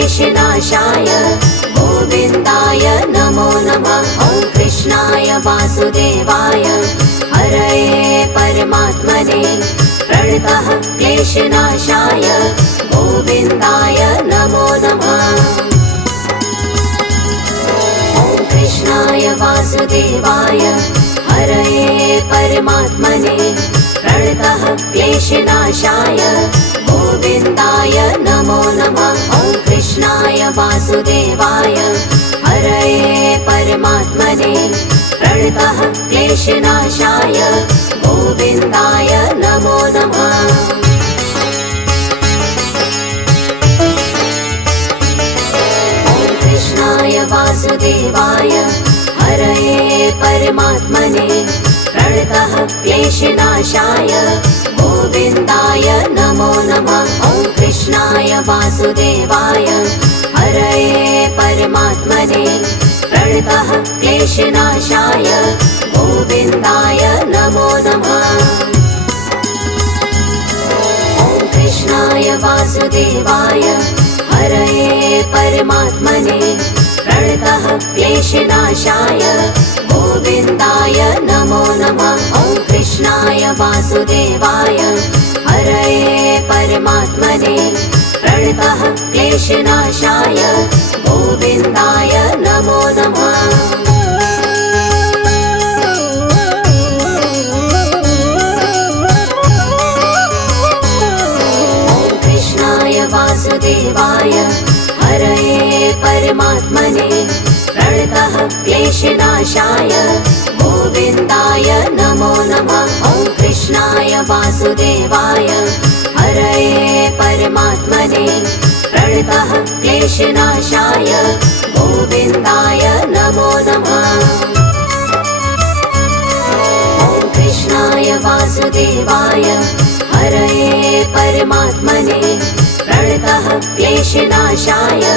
क्लेशनाशाय गोविन्दाय नमो नमः। ॐ कृष्णाय वासुदेवाय हरये परमात्मने प्रणतः क्लेशनाशाय गोविन्दाय नमो नमः। ॐ कृष्णाय वासुदेवाय हरये परमात्मने प्रणतः क्लेशनाशाय गोविन्दाय नमो नमः। ॐ कृष्णाय वासुदेवाय हरये परमात्मने प्रणतः क्लेशनाशाय गोविन्दाय नमो नमः। ॐ कृष्णाय वासुदेवाय हरये परमात्मने प्रणतः क्लेशनाशाय गोविन्दाय नमो नमः। ॐ कृष्णाय वासुदेवाय हरये परमात्मने प्रणतः क्लेशनाशाय गोविन्दाय नमो नमः। ॐ कृष्णाय वासुदेवाय हरये परमात्मने प्रणतः क्लेशनाशाय गोविन्दाय नमो नमः। ॐ कृष्णाय वासुदेवाय हरये परमात्मने प्रणतः क्लेशनाशाय गोविन्दाय नमो नमः। ॐ कृष्णाय वासुदेवाय हरये परमात्मने प्रणतः क्लेशनाशाय गोविन्दाय नमो नमः। ॐ कृष्णाय वासुदेवाय हरये परमात्मने प्रणतः क्लेशनाशाय गोविन्दाय नमो नमः। ॐ कृष्णाय वासुदेवाय हरये परमात्मने प्रणतः क्लेशनाशाय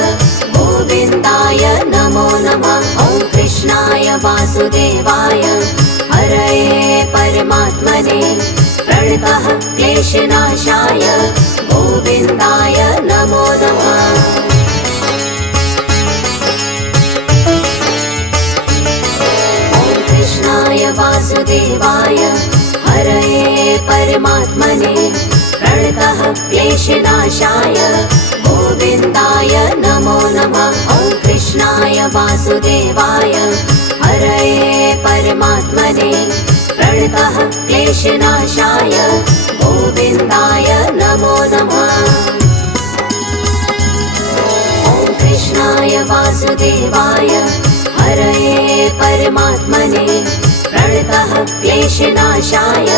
गोविन्दाय नमो नमः। ॐ कृष्णाय वासुदेवाय हरये परमात्मने प्रणतः क्लेशनाशाय गोविन्दाय नमो नमः। ॐ कृष्णाय वासुदेवाय हरये परमात्मने प्रणतः क्लेशनाशाय गोविन्दाय नमो नमः। ॐ कृष्णाय वासुदेवाय हरये परमात्मने प्रणतः क्लेशनाशाय गोविन्दाय नमो नमः। ॐ कृष्णाय वासुदेवाय हरये परमात्मने प्रणतः क्लेशनाशाय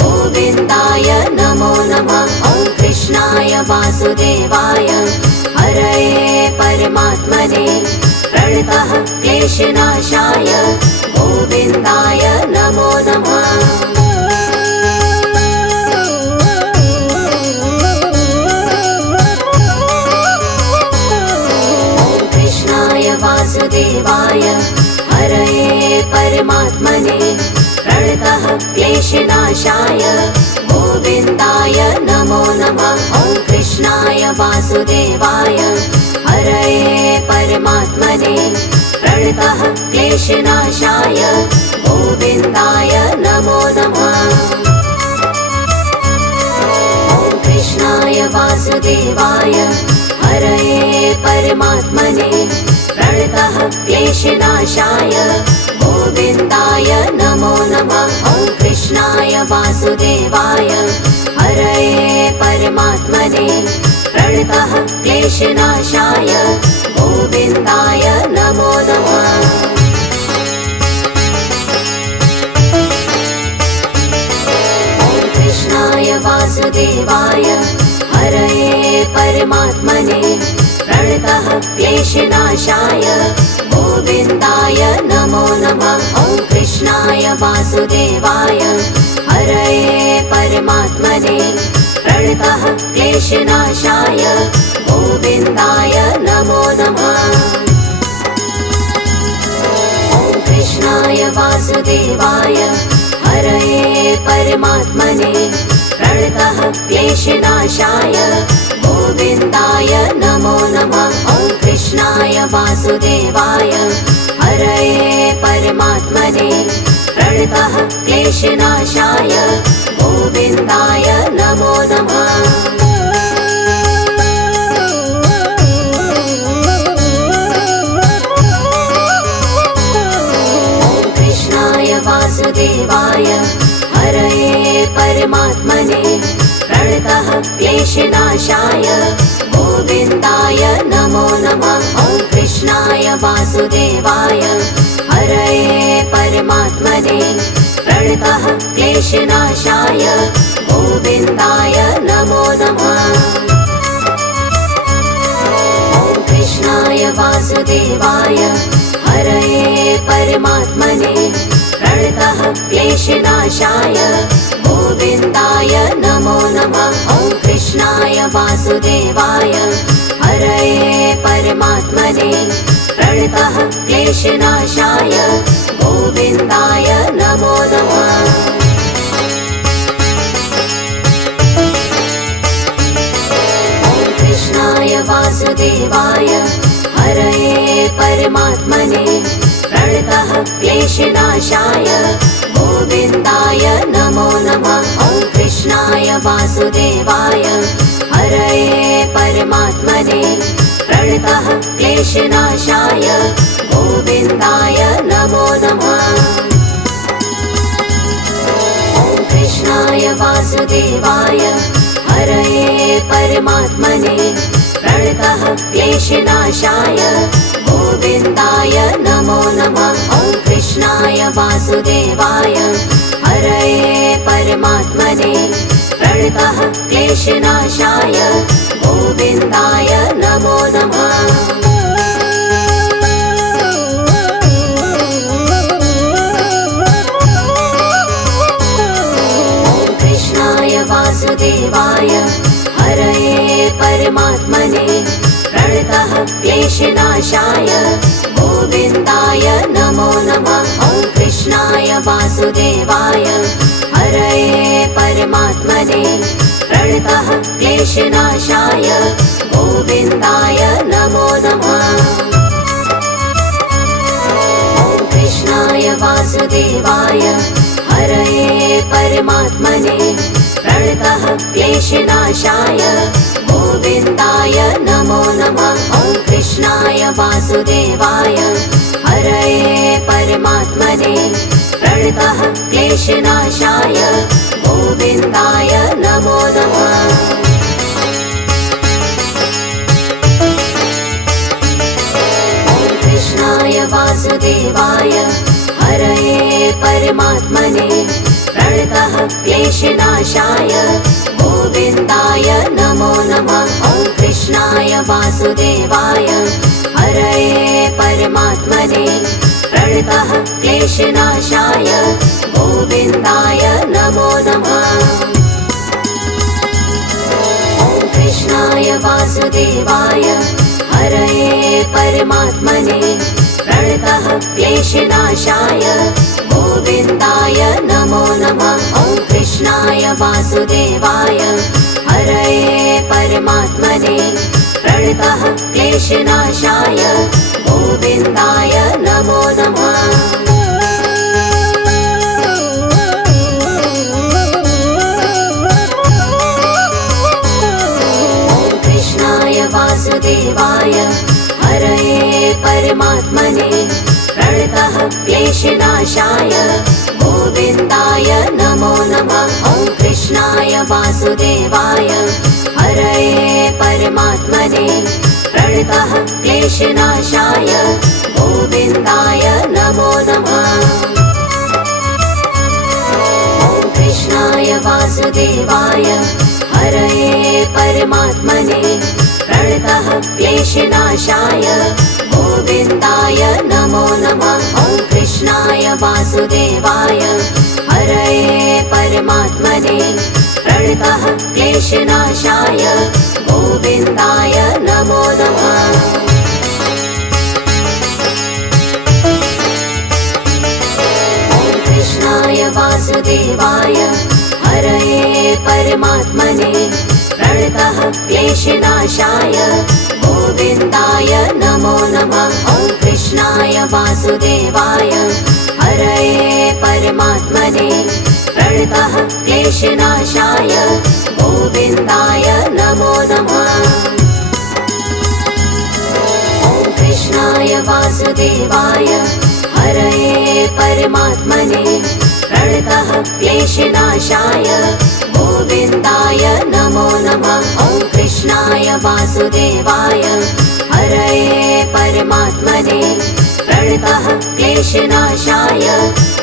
गोविन्दाय नमो नमः। ॐ कृष्णाय वासुदेवाय हरये परमात्मने प्रणतः क्लेशनाशाय गोविन्दाय नमो नमः। ॐ कृष्णाय वासुदेवाय हरये परमात्मने प्रणतः क्लेशनाशाय गोविन्दाय नमो नमः। ॐ कृष्णाय वासुदेवाय हरये परमात्मने प्रणतः क्लेशनाशाय गोविन्दाय नमो नमः। ॐ कृष्णाय वासुदेवाय हरये परमात्मने प्रणतः क्लेशनाशाय गोविन्दाय नमो नमः। ॐ कृष्णाय वासुदेवाय हरये परमात्मने प्रणतः क्लेशनाशाय गोविन्दाय नमो नमः। ॐ कृष्णाय वासुदेवाय हरये परमात्मने प्रणतः क्लेशनाशाय गोविन्दाय नमो नमः। ॐ कृष्णाय वासुदेवाय हरये परमात्मने प्रणतः क्लेशनाशाय गोविन्दाय नमो नमः। ॐ कृष्णाय वासुदेवाय हरये परमात्मने प्रणतः क्लेशनाशाय गोविन्दाय नमो नमः। वासुदेवाय हरये परमात्मने प्रणतः क्लेशनाशाय गोविन्दाय नमो नमः। वासुदेवाय हरये परमात्मने प्रणतः क्लेशनाशाय गोविन्दाय नमो नमः। ॐ कृष्णाय वासुदेवाय हरये परमात्मने प्रणतः क्लेशनाशाय गोविन्दाय नमो नमः। ॐ कृष्णाय वासुदेवाय हरये परमात्मने प्रणतः क्लेशनाशाय गोविन्दाय नमो नमः। ॐ कृष्णाय वासुदेवाय हरये परमात्मने प्रणतः क्लेशनाशाय गोविन्दाय नमो नमः। ॐ कृष्णाय वासुदेवाय हरये परमात्मने प्रणतः क्लेशनाशाय गोविन्दाय नमो नमः। ॐ कृष्णाय वासुदेवाय हरये परमात्मने प्रणतः क्लेशनाशाय गोविन्दाय नमो नमः। ॐ कृष्णाय वासुदेवाय हरये परमात्मने प्रणतः क्लेशनाशाय गोविन्दाय नमो नमः। ॐ कृष्णाय वासुदेवाय हरये परमात्मने प्रणतः क्लेशनाशाय गोविन्दाय नमो नमः। ॐ कृष्णाय वासुदेवाय हरये परमात्मने प्रणतः क्लेशनाशाय गोविन्दाय नमो नमः। ॐ कृष्णाय वासुदेवाय हरये परमात्मने प्रणतः क्लेशनाशाय गोविन्दाय नमो नमः। ॐ कृष्णाय वासुदेवाय हरये परमात्मने प्रणतः क्लेशनाशाय गोविन्दाय नमो नमः। ॐ कृष्णाय वासुदेवाय हरये परमात्मने प्रणतः क्लेशनाशाय गोविन्दाय नमो नमः। ॐ कृष्णाय वासुदेवाय हरये परमात्मने प्रणतः क्लेशनाशाय गोविन्दाय नमो नमः। ॐ कृष्णाय वासुदेवाय हरये परमात्मने प्रणतः क्लेशनाशाय गोविन्दाय नमो नमः। ॐ कृष्णाय वासुदेवाय हरये परमात्मने प्रणतः क्लेशनाशाय गोविन्दाय नमो नमः। ॐ कृष्णाय वासुदेवाय हरये परमात्मने प्रणतः क्लेशनाशाय गोविन्दाय नमो नमः। ॐ कृष्णाय वासुदेवाय हरये परमात्मने प्रणतः क्लेशनाशाय गोविन्दाय नमो नमः। ॐ कृष्णाय वासुदेवाय हरये परमात्मने प्रणतः क्लेशनाशाय गोविन्दाय नमो नमः। ॐ कृष्णाय वासुदेवाय हरये परमात्मने प्रणतः क्लेशनाशाय गोविन्दाय नमो नमः। ॐ कृष्णाय वासुदेवाय हरये परमात्मने प्रणतः क्लेशनाशाय गोविन्दाय नमो नमः। ॐ कृष्णाय वासुदेवाय हरये परमात्मने प्रणतः क्लेशनाशाय गोविन्दाय नमो नमः। ॐ वासुदेवाय हरये परमात्मने प्रणतः क्लेशनाशाय गोविन्दाय नमो नमः। ॐ कृष्णाय वासुदेवाय हरये परमात्मने प्रणतः क्लेशनाशाय गोविन्दाय नमो नमः। ॐ कृष्णाय वासुदेवाय हरये परमात्मने प्रणतः क्लेशनाशाय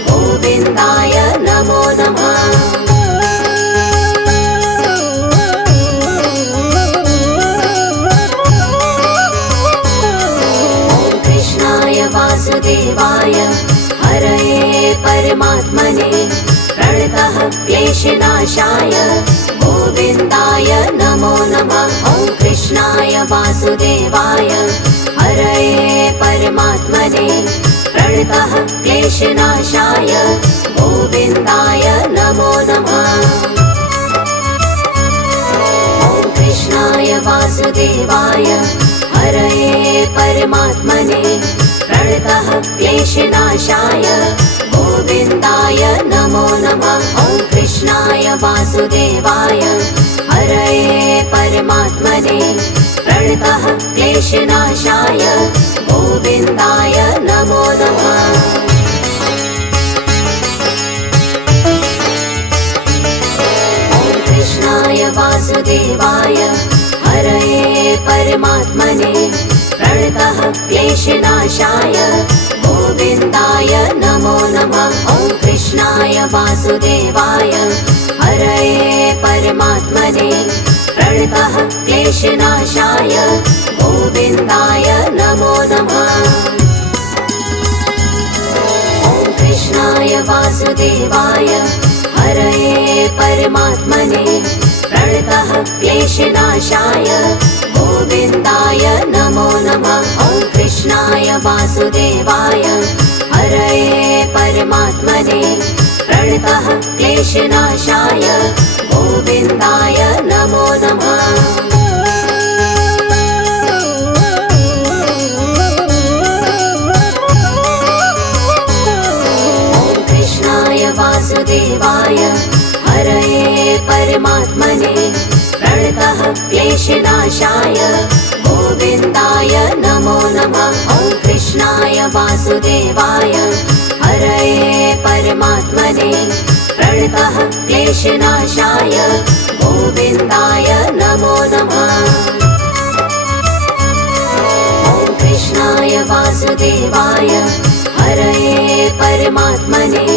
गोविन्दाय नमो नमः। ॐ कृष्णाय वासुदेवाय हरये परमात्मने प्रणतः क्लेशनाशाय गोविन्दाय नमो नमः। ॐ कृष्णाय वासुदेवाय हरये परमात्मने प्रणतः क्लेशनाशाय गोविन्दाय नमो नमः। ॐ कृष्णाय वासुदेवाय हरये परमात्मने प्रणतः क्लेशनाशाय गोविन्दाय नमो नमः। ॐ कृष्णाय वासुदेवाय हरये परमात्मने प्रणतः क्लेशनाशाय गोविन्दाय नमो नमः। ॐ कृष्णाय वासुदेवाय हरये परमात्मने प्रणतः क्लेशनाशाय गोविन्दाय नमो नमः। ॐ कृष्णाय वासुदेवाय हरये परमात्मने प्रणतः क्लेशनाशाय गोविन्दाय नमो नमः। ॐ कृष्णाय वासुदेवाय हरये परमात्मने प्रणतः क्लेशनाशाय गोविन्दाय नमो नमः। ॐ कृष्णाय वासुदेवाय हरये परमात्मने प्रणतः क्लेशनाशाय गोविन्दाय नमो नमः। ॐ कृष्णाय वासुदेवाय हरये परमात्मने प्रणतः क्लेशनाशाय गोविन्दाय नमो नमः। ॐ कृष्णाय वासुदेवाय हरये परमात्मने प्रणतः क्लेशनाशाय गोविन्दाय नमो नमः। ॐ कृष्णाय वासुदेवाय हरये परमात्मने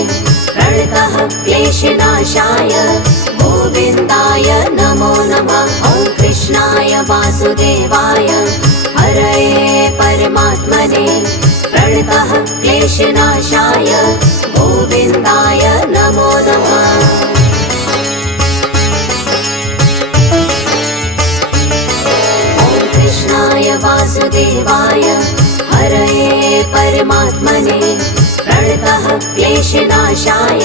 प्रणतः क्लेशनाशाय गोविन्दाय नमो नमः। ॐ कृष्णाय वासुदेवाय हरये परमात्मने प्रणतः क्लेशनाशाय गोविन्दाय नमो नमः। ॐ कृष्णाय वासुदेवाय हरये परमात्मने प्रणतः क्लेशनाशाय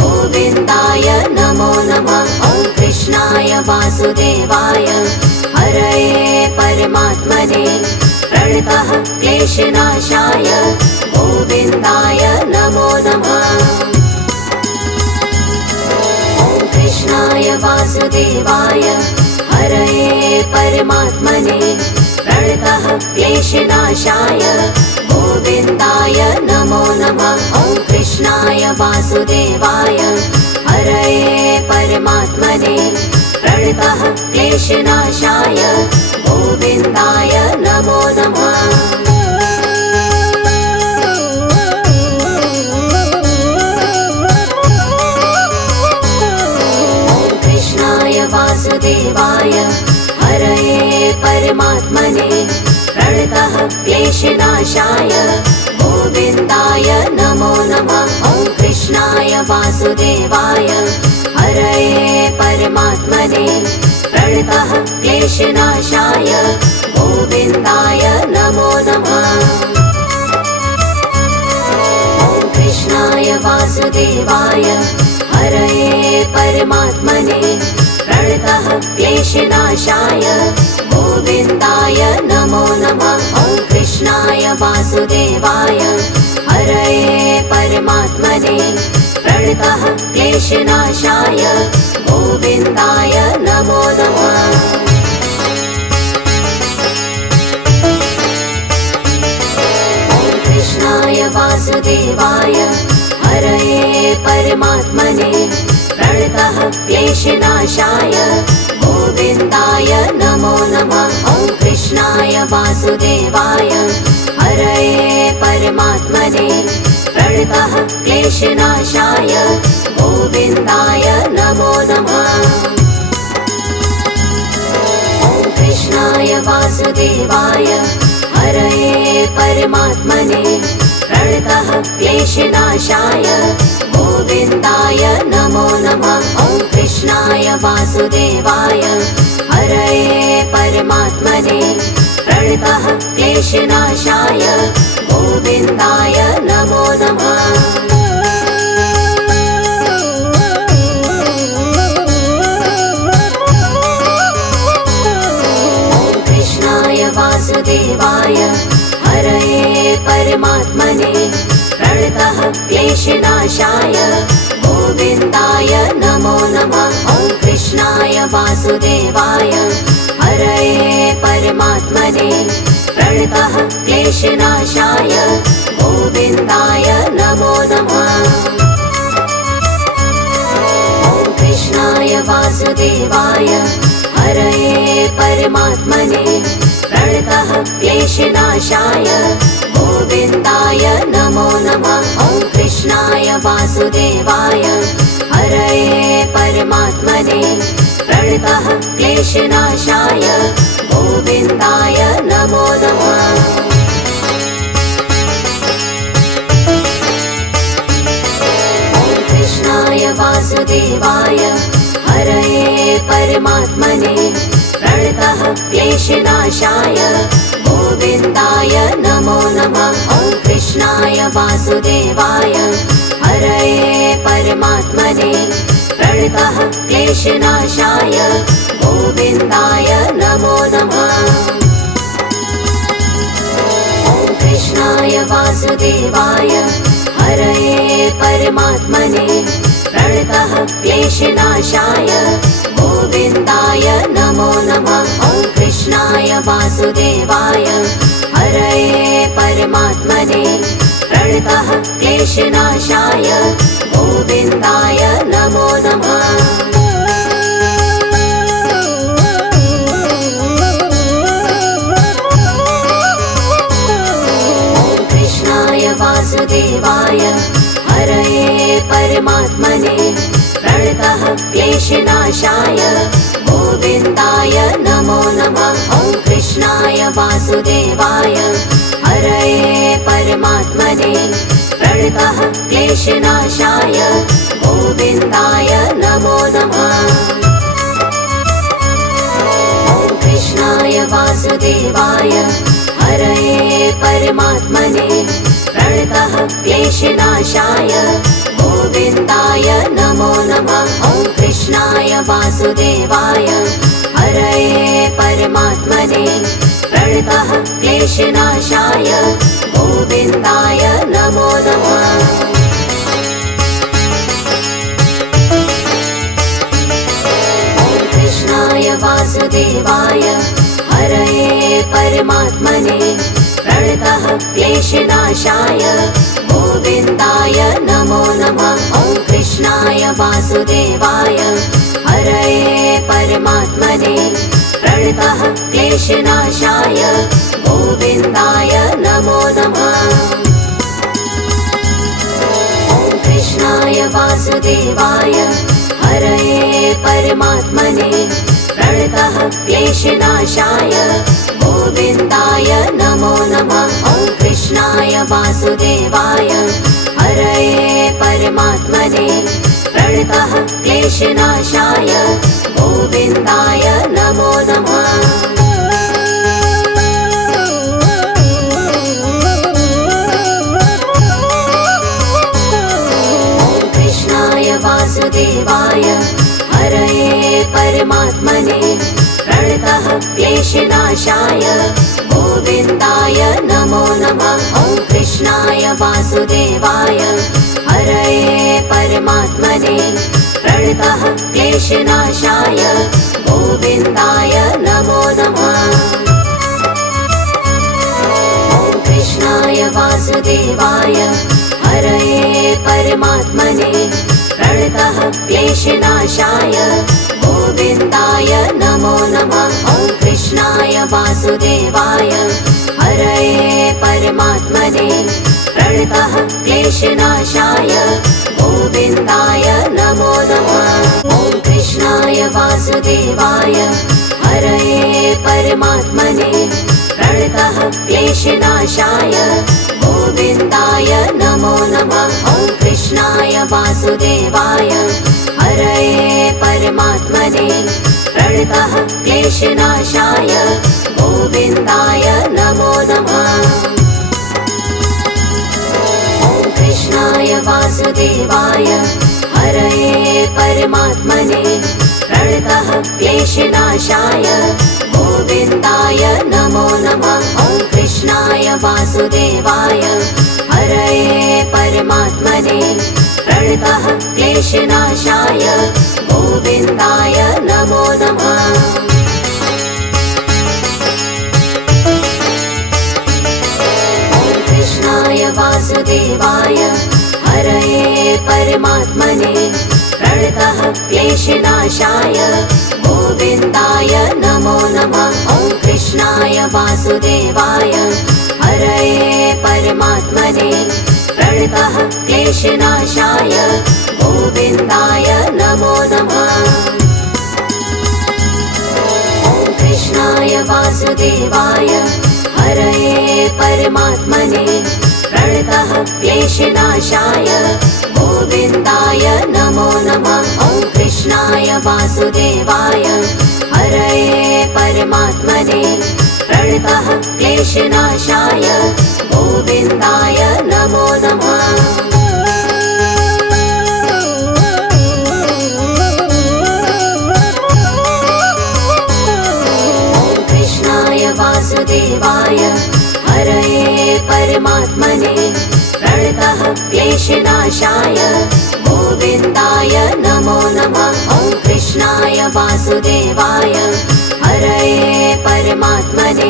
गोविन्दाय नमो नमः। ॐ कृष्णाय वासुदेवाय हरये परमात्मने प्रणतः क्लेशनाशाय गोविन्दाय नमो नमः। ॐ कृष्णाय वासुदेवाय हरये परमात्मने प्रणतः क्लेशनाशाय गोविन्दाय नमो नमः। ॐ कृष्णाय वासुदेवाय हरये परमात्मने प्रणतः क्लेशनाशाय गोविन्दाय नमो नमः। ॐ कृष्णाय वासुदेवाय हरये परमात्मने प्रणतः क्लेशनाशाय गोविन्दाय नमो नमः। ॐ कृष्णाय वासुदेवाय हरये परमात्मने प्रणतः क्लेशनाशाय गोविन्दाय नमो नमः। ॐ कृष्णाय वासुदेवाय हरये परमात्मने प्रणतः क्लेशनाशाय गोविन्दाय नमो नमः। ॐ कृष्णाय वासुदेवाय वासुदेवाय हरये परमात्मने प्रणतः क्लेशनाशाय गोविन्दाय नमो नमः। कृष्णाय वासुदेवाय हरये परमात्मने प्रणतः क्लेशनाशाय गोविन्दाय नमो नमः। ॐ कृष्णाय वासुदेवाय हरये परमात्मने प्रणतः क्लेशनाशाय गोविन्दाय नमो नमः। ॐ कृष्णाय वासुदेवाय हरये परमात्मने प्रणतः क्लेशनाशाय गोविन्दाय नमो नमः। ॐ कृष्णाय वासुदेवाय हरये परमात्मने प्रणतः क्लेशनाशाय गोविन्दाय नमो नमः। वासुदेवाय हरये परमात्मने प्रणतः क्लेशनाशाय गोविन्दाय नमो नमः। ॐ कृष्णाय वासुदेवाय हरये परमात्मने प्रणतः क्लेशनाशाय गोविन्दाय नमो नमः। ॐ कृष्णाय वासुदेवाय हरये परमात्मने प्रणतः क्लेशनाशाय गोविन्दाय नमो नमः। ॐ कृष्णाय वासुदेवाय हरये परमात्मने प्रणतः क्लेशनाशाय गोविन्दाय नमो नमः। ॐ कृष्णाय वासुदेवाय हरये परमात्मने प्रणतः क्लेशनाशाय गोविन्दाय नमो नमः। ॐ कृष्णाय वासुदेवाय हरये परमात्मने प्रणतः क्लेशनाशाय गोविन्दाय नमो नमः। ॐ कृष्णाय वासुदेवाय हरये परमात्मने प्रणतः क्लेशनाशाय गोविन्दाय नमो नमः। ॐ कृष्णाय वासुदेवाय हरये परमात्मने प्रणतः क्लेशनाशाय गोविन्दाय नमो नमः। ॐ कृष्णाय वासुदेवाय हरये परमात्मने प्रणतः क्लेशनाशाय गोविन्दाय नमो नमः। ॐ कृष्णाय वासुदेवाय हरये परमात्मने प्रणतः क्लेशनाशाय गोविन्दाय नमो नमः। ॐ कृष्णाय वासुदेवाय हरये परमात्मने प्रणतः क्लेशनाशाय गोविन्दाय नमो नमः। ॐ कृष्णाय वासुदेवाय हरये परमात्मने प्रणतः क्लेशनाशाय गोविन्दाय नमो नमः। ॐ कृष्णाय वासुदेवाय हरये परमात्मने प्रणतः क्लेशनाशाय गोविन्दाय नमो नमः। ॐ कृष्णाय वासुदेवाय हरये परमात्मने प्रणतः क्लेशनाशाय गोविन्दाय नमो नमः। ॐ कृष्णाय वासुदेवाय हरये परमात्मने प्रणतः क्लेशनाशाय गोविन्दाय नमो नमः। ॐ कृष्णाय वासुदेवाय हरये परमात्मने प्रणतः क्लेशनाशाय गोविन्दाय नमो नमः। ॐ कृष्णाय वासुदेवाय हरये परमात्मने प्रणतः क्लेशनाशाय गोविन्दाय नमो नमः। ॐ कृष्णाय वासुदेवाय हरये परमात्मने प्रणतः क्लेशनाशाय गोविन्दाय नमो नमः। ॐ कृष्णाय वासुदेवाय हरये परमात्मने प्रणतः क्लेशनाशाय गोविन्दाय नमो नमः। ॐ कृष्णाय वासुदेवाय हरये परमात्मने प्रणतः क्लेशनाशाय गोविन्दाय नमो नमः। ॐ कृष्णाय वासुदेवाय हरये परमात्मने प्रणतः क्लेशनाशाय गोविन्दाय नमो नमः। ॐ कृष्णाय वासुदेवाय हरये परमात्मने प्रणतः क्लेशनाशाय गोविन्दाय नमो नमः। ॐ कृष्णाय वासुदेवाय हरये परमात्मने प्रणतः क्लेशनाशाय गोविन्दाय नमो नमः। ॐ कृष्णाय वासुदेवाय हरये परमात्मने प्रणतः क्लेशनाशाय गोविन्दाय नमो नमः। ॐ कृष्णाय वासुदेवाय हरये परमात्मने प्रणतः क्लेशनाशाय गोविन्दाय नमो नमः। ॐ कृष्णाय वासुदेवाय हरये परमात्मने प्रणतः क्लेशनाशाय गोविन्दाय नमो नमः। ॐ कृष्णाय वासुदेवाय हरये परमात्मने प्रणतः क्लेशनाशाय गोविन्दाय नमो नमः। ॐ कृष्णाय वासुदेवाय हरये परमात्मने प्रणतः क्लेशनाशाय गोविन्दाय नमो नमः। ॐ कृष्णाय वासुदेवाय हरये परमात्मने प्रणतः क्लेशनाशाय गोविन्दाय नमो नमः। ॐ कृष्णाय वासुदेवाय हरये परमात्मने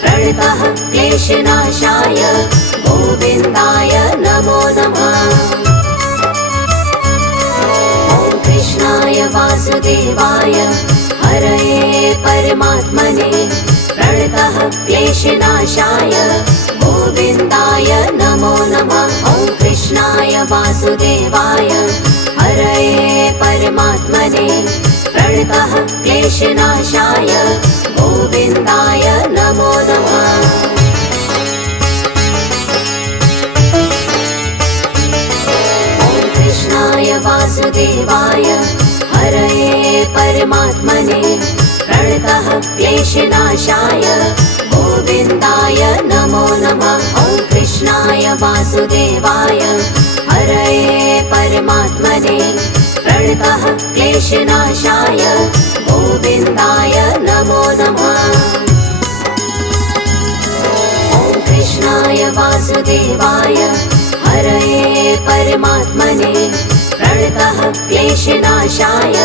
प्रणतः क्लेशनाशाय गोविन्दाय नमो नमः। ॐ कृष्णाय वासुदेवाय हरये परमात्मने प्रणतः क्लेशनाशाय गोविन्दाय नमो नमः। ॐ कृष्णाय वासुदेवाय हरये परमात्मने प्रणतः क्लेशनाशाय गोविन्दाय नमो नमः। ॐ कृष्णाय वासुदेवाय हरये परमात्मने प्रणतः क्लेशनाशाय गोविन्दाय नमो नमः। ॐ कृष्णाय वासुदेवाय हरये परमात्मने प्रणतः क्लेशनाशाय गोविन्दाय नमो नमः। ॐ कृष्णाय वासुदेवाय हरये परमात्मने प्रणतः क्लेशनाशाय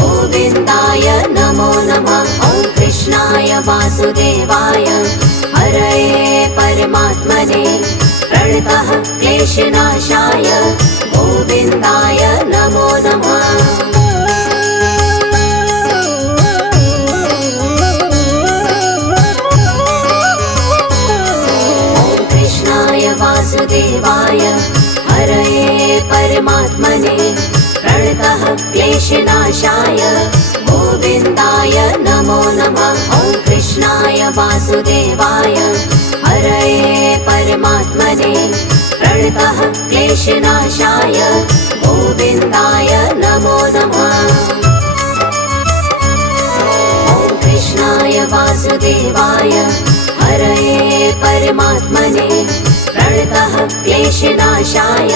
गोविन्दाय नमो नमः। ॐ कृष्णाय वासुदेवाय हरये परमात्मने प्रणतः क्लेशनाशाय गोविन्दाय नमो नमः। ॐ कृष्णाय वासुदेवाय हरये परमात्मने प्रणतः क्लेशनाशाय गोविन्दाय नमो नमः। ॐ कृष्णाय वासुदेवाय हरये परमात्मने प्रणतः क्लेशनाशाय गोविन्दाय नमो नमः। ॐ कृष्णाय वासुदेवाय हरये परमात्मने प्रणतः क्लेशनाशाय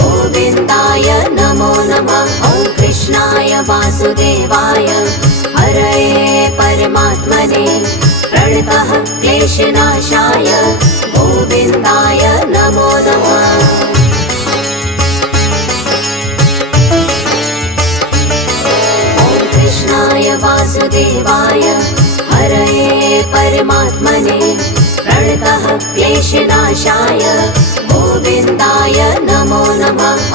गोविन्दाय नमो नमः। ॐ कृष्णाय वासुदेवाय हरये परमात्मने प्रणतः क्लेशनाशाय गोविन्दाय नमो वासुदेवाय हरये परमात्मने प्रणतः क्लेशनाशाय गोविन्दाय नमो नमः।